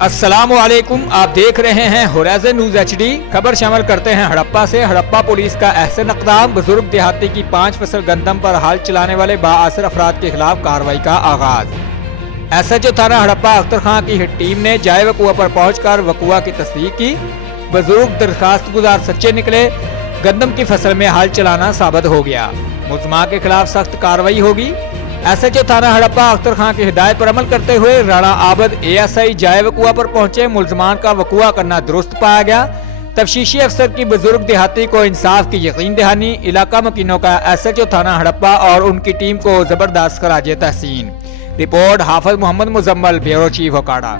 अस्सलाम वालेकुम, आप देख रहे हैं होराइजन न्यूज HD। खबर शामिल करते हैं हड़प्पा से। हड़प्पा पुलिस का एहसन इक़दाम, बुजुर्ग देहाती की 5 फसल गंदम पर हाल चलाने वाले बाअसर अफराद के खिलाफ कार्रवाई का आगाज। SHO थाना हड़प्पा अख्तर खां की हिट टीम ने जाए वकुआ पर पहुंचकर वकुआ की तस्दीक की। बुजुर्ग दरखास्त गुजार सच्चे निकले, गंदम की फसल में हाल चलाना साबित हो गया। मुल्ज़िमा के खिलाफ सख्त कार्रवाई होगी। SHO थाना हड़प्पा अख्तर खां की हिदायत पर अमल करते हुए राणा आबद ASI जाए वकुआ पर पहुंचे। मुल्ज़िमान का वकुआ करना दुरुस्त पाया गया। तफ्तीशी अफसर की बुजुर्ग देहाती को इंसाफ की यकीन दहानी। इलाका मकीनों का SHO थाना हड़प्पा और उनकी टीम को जबरदस्त खराज तहसीन। रिपोर्ट हाफिज मोहम्मद मुजम्मल, ब्यूरो चीफ, ओकाड़ा।